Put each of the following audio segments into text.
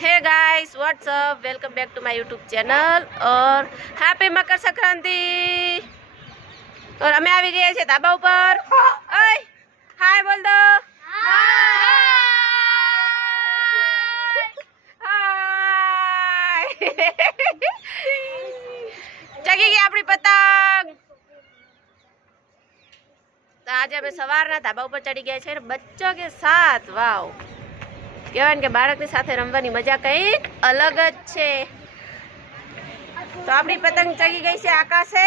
Hey guys what's up, welcome back to my YouTube channel और happy Makar Sankranti. और हमें આવી ગયા છે ધાબા ઉપર। ઓય હાય બોલ દો। હાય ચગી ગઈ આપણી પતંગ। તો આજે અમે સવારના ધાબા ઉપર ચડી ગયા છે બચ્ચો કે સાથ। વાવ, કહેવાય કે બાળકની સાથે રમવાની મજા કંઈક અલગ જ છે। તો આપણી પતંગ ચગી ગઈ છે આકાશે,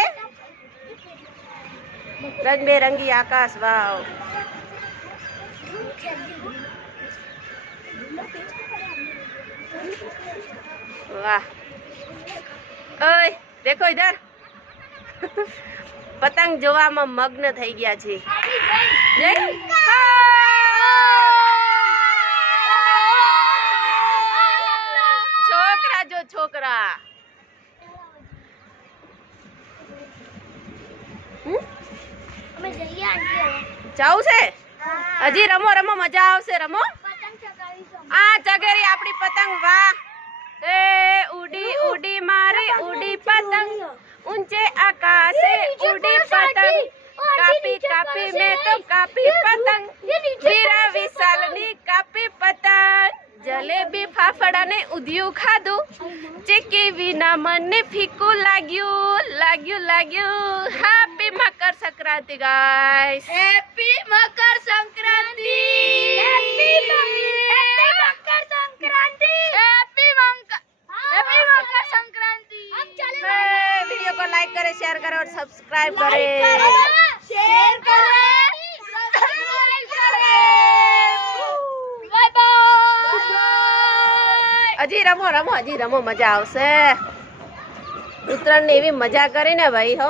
રંગબેરંગી આકાશ। વાવ, વાહ। ઓય દેખો ઇધર, પતંગ જોવામાં મગ્ન થઈ ગયા છે। છોકરા જો છોકરા, જાવું છે હજી? રમો રમો, મજા આવશે, રમો। આ ચગેરી આપણી પતંગ। વાહ, એ ઉડી ઉડી મારી ઉડી પતંગ, ऊंचे आकाशे उड़ी पतंग, कापी कापी में तो कापी पतंग, वीरा विशालनी कापी पतंग, जलेबी फाफड़ा ने उधिયું ખાધું, ચીકી વિના મને ફીકું લાગ્યું લાગ્યું લાગ્યું। Happy Makar Sankranti guys, happy Makar Sankranti, happy Makar Sankranti, happy Makar Sankranti. Video को लाइक करे, शेयर करे और सब्सक्राइब करे, शेयर करे, सब्सक्राइब करे। Bye bye. हजी रमो रमो, हजी रमो, मजा आवशे। उतरायण ने एवी मजा करी ने भाई। हो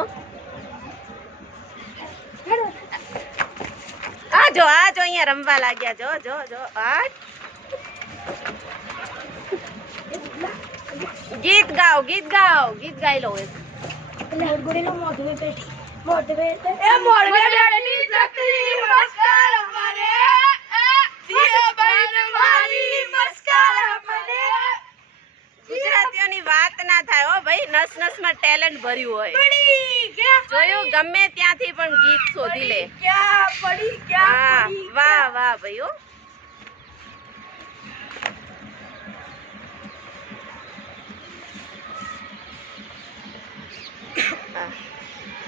आजो आजो अहींया रमवा लाग्या। जो जो जो आज गीत गाओ, गीत गाओ, गीत गाई लो। एक मोड़गुड़ी नो मोड़वे बैठी, मोड़वे ए मोड़वे बैठी सकती मस्कार हमारे, दिया बहन मारी मस्कार हमारे। ગુજરાતીઓની વાત ના થાય હો ભાઈ, નસ નસ માં ટેલેન્ટ ભર્યું હોય। જોયું, ગમે ત્યાંથી પણ ગીત શોધી લે। ક્યાં પડી ક્યાં પડી। વાહ વાહ ભાઈઓ।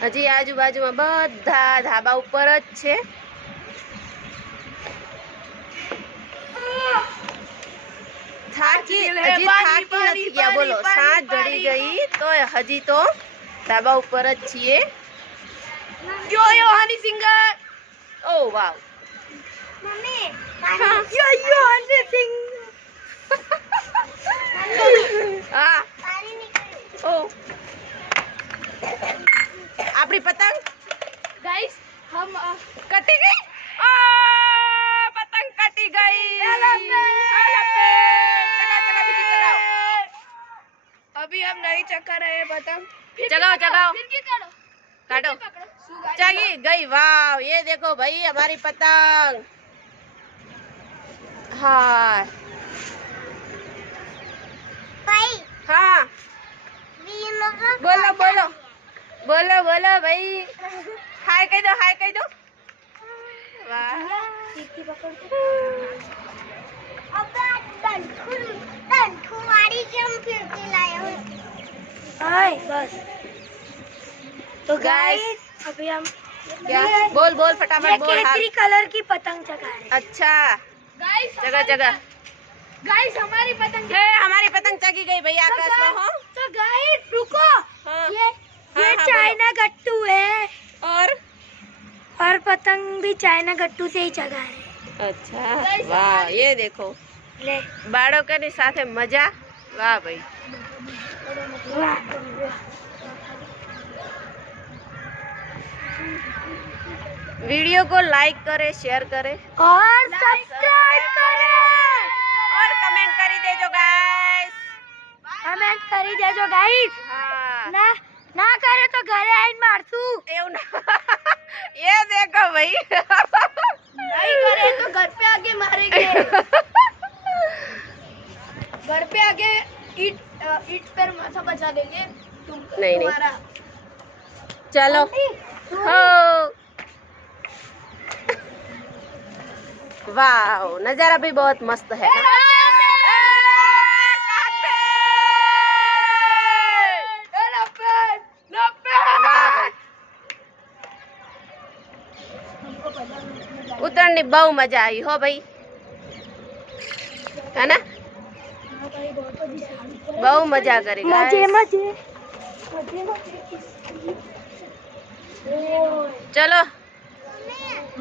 હજી આજુબાજુમાં બધા ધાબા ઉપર જ છે। થાકી નથી ગયા, બોલો। સાંજ ઢળી ગઈ તો હજી તો ધાબા ઉપર જ છીએ। યો યો હની સિંગર, ઓ વાવ મમ્મી, યો યો હની સિંગ। હા ઓ આપણી પતંગ गाइस हम कटी गई। ओ पतंग कटी गई। चगा चगा बिजी चगाओ। अभी हम नहीं चका रहे पतंग। चगाओ चगाओ, काटो। चगी गई। वाह, ये देखो भाई हमारी पतंग। हाँ हाँ, बोलो बोलो बोलो बोलो भाई। हाय कह दो, हाय कह दो। वाह, बस तो गाइस अभी हम क्या बोल बोल फटाफट बोल। केसरी कलर की पतंग चगा रहे हैं। अच्छा गाइस जगह जगह गाइस हमारी पतंग है, हमारी पतंग चगी गई भैया आकाश में। हो तो गाइस रुको, हाँ। ये हाँ, चाइना गट्टू है और पतंग भी चाइना गट्टू से ही चगा रहे हैं। अच्छा वाह, ये देखो ले बाળકો ની સાથે મજા। वाह भाई, वीडियो को लाइक करे, शेयर करे और सब्सक्राइब करें और कमेंट करी देजो गाइस। कमेंट करी देजो गाइस। हाँ ना ना करे तो घरे आइन मारसू। એવું ના। ये देखो भाई, नहीं करे तो घर पे आके मारेंगे। घर पे आके ईट पर माथा बचा देंगे नहीं। तुम्हारा। चलो हो वाह, नजारा भी बहुत मस्त है। ઉત્તરાયણની બહુ મજા આવી હો ભાઈ, है ना? બહુ મજા કરી मजे guys। मजे चलो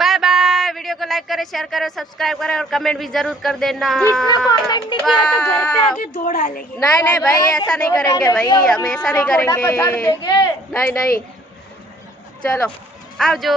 बाय बाय। वीडियो को लाइक करें, शेयर करें, सब्सक्राइब करें और कमेंट भी जरूर कर देना। जिसने कमेंट नहीं किया तो घर पे आके दो डालेंगे। नहीं नहीं भाई, ऐसा नहीं करेंगे भाई, हम ऐसा नहीं करेंगे। नहीं नहीं, चलो आओ जो।